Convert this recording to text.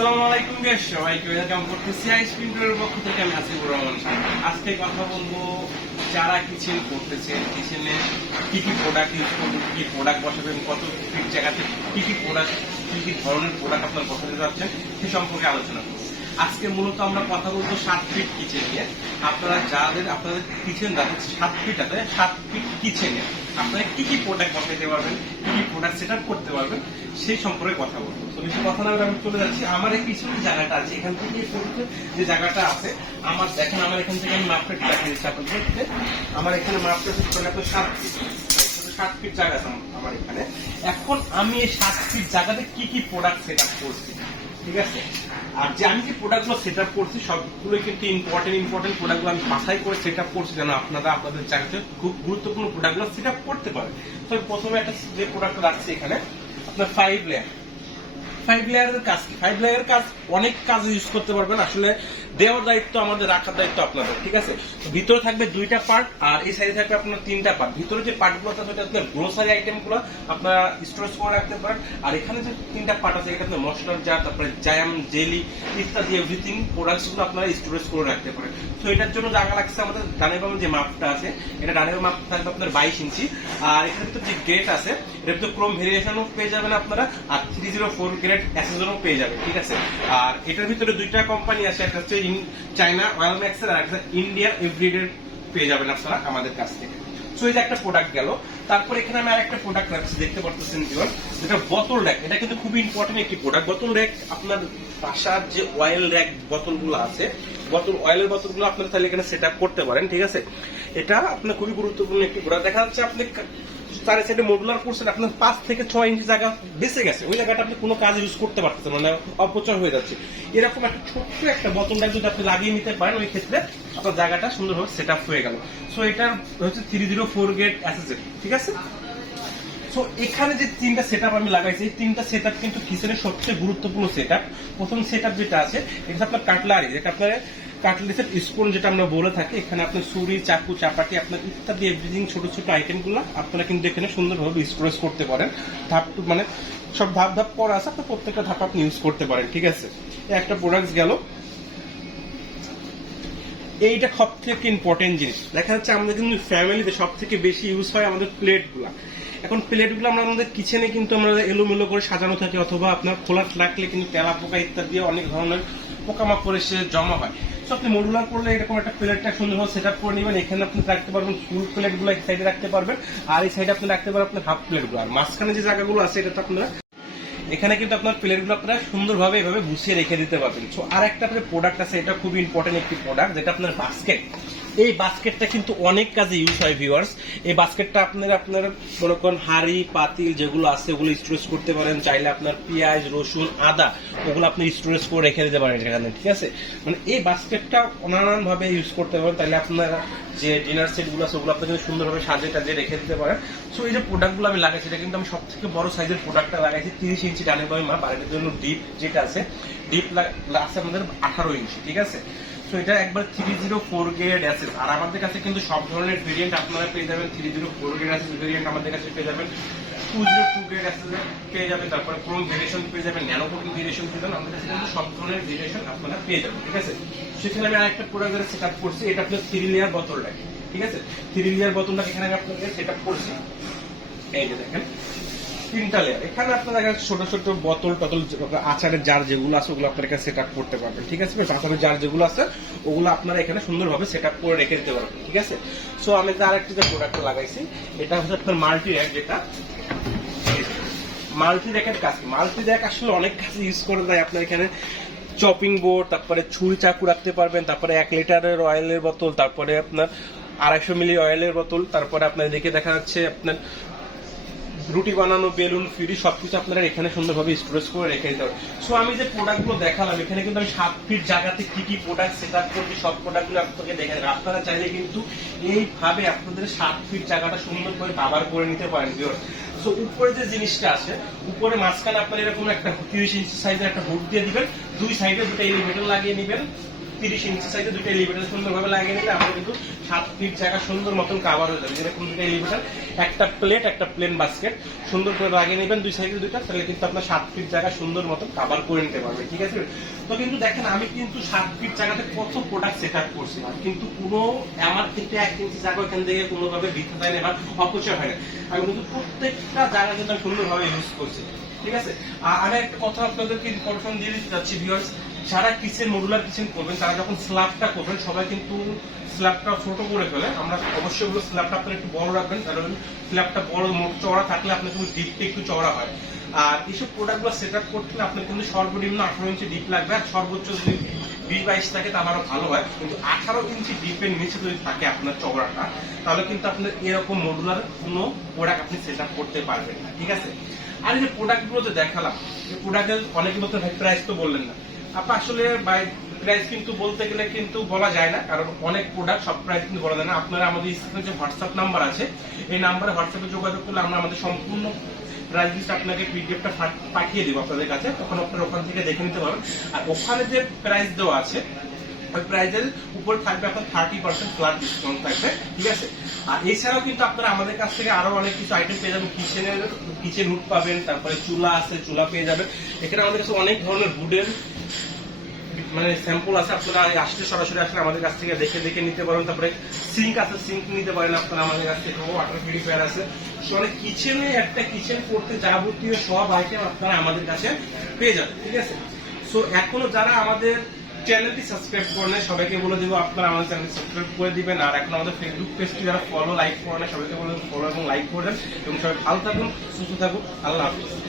আসসালামু আলাইকুম ওয়েলকাম করতেছি আইস প্রিন্টারের পক্ষ থেকে, আমি রহমান আজকে কথা বলব যারা কিচেন কিচেনে কি কি প্রোডাক্ট ইউজ কি প্রোডাক্ট বসাবেন কত ফিট জায়গাতে কি কি প্রোডাক্ট কি কি ধরনের প্রোডাক্ট আপনার বসাতে যাচ্ছেন সে সম্পর্কে আলোচনা করব। আজকে মূলত আমরা কথা বলব সাত ফিট কিচেন নিয়ে। আপনারা যাদের, আপনাদের কিচেন যাদের সাত ফিট আছে, সাত ফিট কিচেনে আপনারা কি কি প্রোডাক্ট বসাতে পারবেন, কি কি প্রোডাক্ট সেট করতে পারবেন, সেই সম্পর্কে কথা বলব। তো বেশি কথা না আমি চলে যাচ্ছি। আমার এই পিছনে জায়গাটা আছে, এখান থেকে যে জায়গাটা আছে, আমার দেখেন, আমার এখান থেকে আমি মাপটা দেখা দিচ্ছি আপনাদের আমার এখানে মাপটা আপনার সাত সাত ফিট জায়গা আছে আমার এখানে। এখন আমি এই সাত ফিট জায়গাতে কি কি প্রোডাক্ট সেট আপ করছি? ঠিক আছে? আর যে আমি যে প্রোডাক্টগুলো সেট আপ করছি সবগুলো কিন্তু ইম্পর্টেন্ট ইম্পর্টেন্ট প্রোডাক্টগুলো আমি বাছাই করে সেট আপ করছি যেন আপনারা আপনাদের চাকরিতে খুব গুরুত্বপূর্ণ প্রোডাক্টগুলো সেট আপ করতে পারেন। তবে প্রথমে একটা যে প্রোডাক্ট রাখছি এখানে, আপনার ফাইভ লেয়ার ফাইভ লেয়ারের কাজ ফাইভ লেয়ারের কাজ অনেক কাজ ইউজ করতে পারবেন। আসলে দেওয়ার দায়িত্ব আমাদের, রাখার দায়িত্ব আপনাদের, ঠিক আছে? ভিতরে থাকবে দুইটা পার্ট আর এই সাইডে থাকবে আপনার তিনটা পার্ট ভিতরে যে পার্টগুলো থাকবে এটা আপনার গ্রোসারি আইটেমগুলো আপনারা স্টোরেজ করে রাখতে পারেন। আর এখানে যে তিনটা পার্ট আছে, এটা মশলার জার তারপরে জ্যাম জেলি ইত্যাদি এভরিথিং প্রোডাক্টসগুলো আপনারা স্টোরেজ করে রাখতে পারেন। তো এটার জন্য জায়গা লাগছে আমাদের ডানে বামে যে মাপটা আছে, এটা ডানে মাপ থাকবে আপনার বাইশ ইঞ্চি। আর এখানে ভিতরে যে গ্রেড আছে এটার ভিতরে ক্রোম ভেরিয়েশনও পেয়ে যাবেন আপনারা, আর থ্রি জিরো ফোর গ্রেড অ্যাসেসরও পেয়ে যাবেন, ঠিক আছে? আর এটার ভিতরে দুইটা কোম্পানি আছে, একটা হচ্ছে চায়না অয়েল ম্যাক্সের আর একটা ইন্ডিয়ার এভরিডে পেয়ে যাবেন আপনারা আমাদের কাছ থেকে। সো এই যে একটা প্রোডাক্ট গেল, তারপর এখানে আমি আরেকটা প্রোডাক্ট রাখছি, দেখতে পারতেছেন ভিউয়ার যেটা বোতল র্যাক এটা কিন্তু খুবই ইম্পর্টেন্ট একটি প্রোডাক্ট বোতল র্যাক আপনার বাসার যে অয়েল র্যাক বোতলগুলো আছে, বোতল অয়েলের বোতলগুলো আপনারা তাহলে এখানে সেট করতে পারেন, ঠিক আছে? এটা আপনার খুবই গুরুত্বপূর্ণ একটি প্রোডাক্ট দেখা যাচ্ছে আপনি চারি সাইডে মডুলার করছেন, আপনার পাঁচ থেকে ছয় ইঞ্চি জায়গা বেঁচে গেছে। ওই জায়গাটা আপনি কোনো কাজ ইউজ করতে পারতেছেন মানে অপচয় হয়ে যাচ্ছে। এরকম একটা ছোট্ট একটা বোতল ব্যাগ যদি আপনি লাগিয়ে নিতে পারেন, ওই ক্ষেত্রে আপনার জায়গাটা সুন্দরভাবে সেট আপ হয়ে গেল। সো এটার হচ্ছে থ্রি জিরো ফোর গেট অ্যাসেসের ঠিক আছে? সো এখানে যে তিনটা সেট আমি লাগাইছি, এই তিনটা সেট কিন্তু কিচেনের সবচেয়ে গুরুত্বপূর্ণ সেট প্রথম সেট যেটা আছে, এটা আপনার কাটলারি যেটা আপনার কাটলেসের স্পুন যেটা আমরা বলে থাকি, এখানে আপনার ছুরি, চাকু, চাপাটি, আপনার ইত্যাদি এভরিথিং ছোট ছোট আইটেমগুলো আপনারা কিন্তু এখানে সুন্দরভাবে স্টোরেজ করতে পারেন। ধাপ টু- মানে সব ধাপ ধাপ করা আছে আপনার প্রত্যেকটা ধাপ আপনি ইউজ করতে পারেন, ঠিক আছে? একটা প্রোডাক্ট গেল। এইটা সব থেকে ইম্পর্টেন্ট জিনিস। দেখা যাচ্ছে আমাদের কিন্তু ফ্যামিলিতে সব থেকে বেশি ইউজ হয় আমাদের প্লেটগুলো। এখন প্লেটগুলো আমরা আমাদের কিচেনে কিন্তু আমরা এলোমেলো করে সাজানো থাকি, অথবা আপনার খোলা রাখলে কিন্তু তেলা পোকা ইত্যাদি অনেক ধরনের পোকামাকড় এসে জমা হয়। তো আপনি মডুলার করলে এরকম একটা প্লেটটা সুন্দরভাবে সেট আপ করে নেবেন। এখানে আপনি রাখতে পারবেন ফুল প্লেটগুলো এক সাইডে রাখতে পারবেন। আর এই সাইডে আপনি রাখতে পারবেন আপনার হাফ প্লেটগুলো আর মাঝখানে যে জায়গাগুলো আছে, এটা তো আপনারা এখানে কিন্তু আপনার প্লেটগুলো আপনারা সুন্দরভাবে এভাবে গুছিয়ে রেখে দিতে পারবেন। সো আর একটা আপনার প্রোডাক্ট আছে, এটা খুবই ইম্পর্টেন্ট একটি প্রোডাক্ট যেটা আপনার বাস্কেট এই বাস্কেটটা কিন্তু অনেক কাজে ইউজ হয় ভিউয়ার্স এই বাস্কেটটা আপনার আপনার মনে করেন হাড়ি, পাতিল যেগুলো আছে, ওগুলো স্টোরেজ করতে পারেন। চাইলে আপনার পেঁয়াজ, রসুন, আদা, ওগুলো আপনি স্টোরেজ করে রেখে দিতে পারেন এখানে ঠিক আছে? মানে এই বাস্কেটটা নানান ভাবে ইউজ করতে পারেন। তাহলে আপনারা যে ডিনার সেটগুলো আছে, ওগুলো আপনি কিন্তু সুন্দরভাবে সাজিয়ে টাজিয়ে রেখে দিতে পারেন। সো এই যে প্রোডাক্টগুলো আমি লাগাইছি, এটা কিন্তু আমি সব থেকে বড় সাইজের প্রোডাক্টটা লাগাইছি, তিরিশ ইঞ্চি ডানে বামে মাপ আর জন্য ডিপ যেটা আছে। ডিপ আছে আমাদের আঠারো ইঞ্চি, ঠিক আছে? তো এটা একবার three zero four grade S S আর আমাদের কাছে কিন্তু সব ধরনের ভেরিয়েন্ট আপনারা পেয়ে যাবেন। Three zero four grade S S variant আমাদের কাছে পেয়ে যাবেন। Two zero two grade S S পেয়ে যাবেন। তারপরে ক্রোম ভেরিয়েশন পেয়ে যাবেন। ন্যানো কোটিং ভেরিয়েশন পেয়ে যাবেন। আমাদের কাছে কিন্তু সব ধরনের ভেরিয়েশন আপনারা পেয়ে যাবেন। ঠিক আছে? সেখানে আমি আরেকটা প্রোডাক্ট সেট আপ করছি। এটা আপনার থ্রি লেয়ার বোতলটা ঠিক আছে? থ্রি লেয়ার বোতলটা এখানে আমি আপনাকে সেট আপ করছি। এই যে দেখেন। তিনটা লেয়ার এখানে আপনারা এখানে ছোট ছোট বোতল টতল আচারের জার যেগুলো আছে, ওগুলো আপনারা এখানে সেট আপ করতে পারবেন, ঠিক আছে? আচারের জার যেগুলো আছে, ওগুলো আপনারা এখানে সুন্দরভাবে সেট আপ করে রেখে দিতে পারবেন, ঠিক আছে? সো আমি যে আরেকটি যে প্রোডাক্ট লাগাইছি, এটা হচ্ছে আপনার মাল্টি র্যাক যেটা। মাল্টি র্যাকের কাজ মাল্টি র্যাক আসলে অনেক কাজে ইউজ করে দেয় আপনার এখানে চপিং বোর্ড তারপরে ছুরি চাকু রাখতে পারবেন, তারপরে এক লিটারের অয়েলের বোতল, তারপরে আপনার আড়াইশো মিলি অয়েলের বোতল, তারপরে আপনার দেখে দেখা যাচ্ছে আপনার রুটি বানানো, বেলুন ফিরি সবকিছু আপনারা এখানে সুন্দরভাবে স্টোরেজ করে রেখে দিতে সো আমি যে প্রোডাক্টগুলো দেখালাম, এখানে কিন্তু আমি সাত ফিট জায়গাতে কি কি প্রোডাক্ট সেট আপ করছি, সব প্রোডাক্টগুলো আপনাকে দেখে দেবেন আপনারা চাইলে কিন্তু এইভাবে আপনাদের সাত ফিট জায়গাটা সুন্দর করে কাভার করে নিতে পারেন সো উপরে যে জিনিসটা আছে, উপরে মাঝখানে আপনার এরকম একটা তিরিশ ইঞ্চি সাইজের একটা হুড দিয়ে দিবেন। দুই সাইডে দুটো এলিভেটর লাগিয়ে নেবেন। তিরিশ ইঞ্চি সাইজে দুটো এলিভেটার সুন্দরভাবে লাগিয়ে নিলে আপনার কিন্তু সাত ফিট জায়গা সুন্দর মতন কাভার হয়ে যাবে। যেরকম দুটো এলিভেটার একটা প্লেট একটা প্লেন বাস্কেট সুন্দর করে লাগিয়ে নেবেন দুই সাইডে দুইটা, তাহলে কিন্তু আপনার সাত ফিট জায়গা সুন্দর মতন কাভার করে নিতে পারবে ঠিক আছে? তো কিন্তু দেখেন, আমি কিন্তু সাত ফিট জায়গাতে কত প্রোডাক্ট সেট আপ করছিলাম, কিন্তু কোনো আমার কিন্তু এক ইঞ্চি জায়গা এখান থেকে কোনোভাবে বৃদ্ধা দেয় না বা অপচয় হয় না। আমি কিন্তু প্রত্যেকটা জায়গা কিন্তু আমি সুন্দরভাবে ইউজ করছি, ঠিক আছে? আর আমি একটা কথা আপনাদেরকে ইনফরমেশন দিয়ে দিতে চাচ্ছি ভিউয়ার্স যারা কিচেন মডুলার কিচেন করবেন, তারা যখন স্ল্যাবটা করবেন, সবাই কিন্তু স্ল্যাবটা ছোট করে ফেলে। আমরা অবশ্যই ওগুলো স্ল্যাবটা আপনারা একটু বড় রাখবেন, কারণ স্ল্যাবটা বড়, মোট চওড়া থাকলে আপনার কিন্তু ডিপটা একটু চওড়া হয়। আর এইসব প্রোডাক্টগুলো সেট আপ করতে হলে আপনার কিন্তু সর্বনিম্ন আঠারো ইঞ্চি ডিপ লাগবে, আর সর্বোচ্চ যদি বিশ বাইশ থাকে তা আরও ভালো হয়। কিন্তু আঠারো ইঞ্চি ডিপের নিচে যদি থাকে আপনার চওড়াটা, তাহলে কিন্তু আপনার এরকম মডুলার কোনো প্রোডাক্ট আপনি সেট আপ করতে পারবেন না। ঠিক আছে? আর এই যে প্রোডাক্টগুলো যে দেখালাম প্রোডাক্টের অনেকে ভাই প্রাইস তো বললেন না। আপনি আসলে প্রাইস কিন্তু বলতে গেলে কিন্তু বলা যায় না, কারণ অনেক প্রোডাক্ট সব প্রাইস কিন্তু বলা যায় না। আপনারা আমাদের স্ক্রিনে যে হোয়াটসঅ্যাপ নাম্বার আছে, এই নাম্বারে হোয়াটসঅ্যাপে যোগাযোগ করলে আমরা আমাদের সম্পূর্ণ প্রাইস লিস্ট আপনাকে পিডিএফটা পাঠিয়ে দিব আপনাদের কাছে। তখন আপনারা ওখান থেকে দেখে নিতে পারবেন। আর ওখানে যে প্রাইস দেওয়া আছে, ওই প্রাইজের উপর থাকবে আপনার থার্টি পার্সেন্ট ফ্ল্যাট ডিসকাউন্ট থাকবে, ঠিক আছে? আর এছাড়াও কিন্তু আপনারা আমাদের কাছ থেকে আরও অনেক কিছু আইটেম পেয়ে যাবেন। কিচেনের কিচেন হুড পাবেন, তারপরে চুলা আছে, চুলা পেয়ে যাবেন। এখানে আমাদের কাছে অনেক ধরনের হুডের মানে স্যাম্পল আছে আপনারা আসলে সরাসরি আসলে আমাদের কাছ থেকে দেখে দেখে নিতে পারেন। তারপরে সিঙ্ক আছে সিঙ্ক নিতে পারেন আপনারা আমাদের কাছ থেকে। ওয়াটার পিউরিফায়ার আছে। মানে কিচেনে একটা কিচেন করতে যাবতীয় সব আইটেম আপনারা আমাদের কাছে পেয়ে যাবেন ঠিক আছে? সো এখনও যারা আমাদের চ্যানেলটি সাবস্ক্রাইব করেন নাই, সবাইকে বলে দিব আপনারা আমাদের চ্যানেলটি সাবস্ক্রাইব করে দিবেন। আর এখন আমাদের ফেসবুক পেজটি যারা ফলো লাইক করেন নাই, সবাইকে বলে ফলো এবং লাইক করে দেন। এবং সবাই ভালো থাকুন সুস্থ থাকুন। আল্লাহ হাফিজ।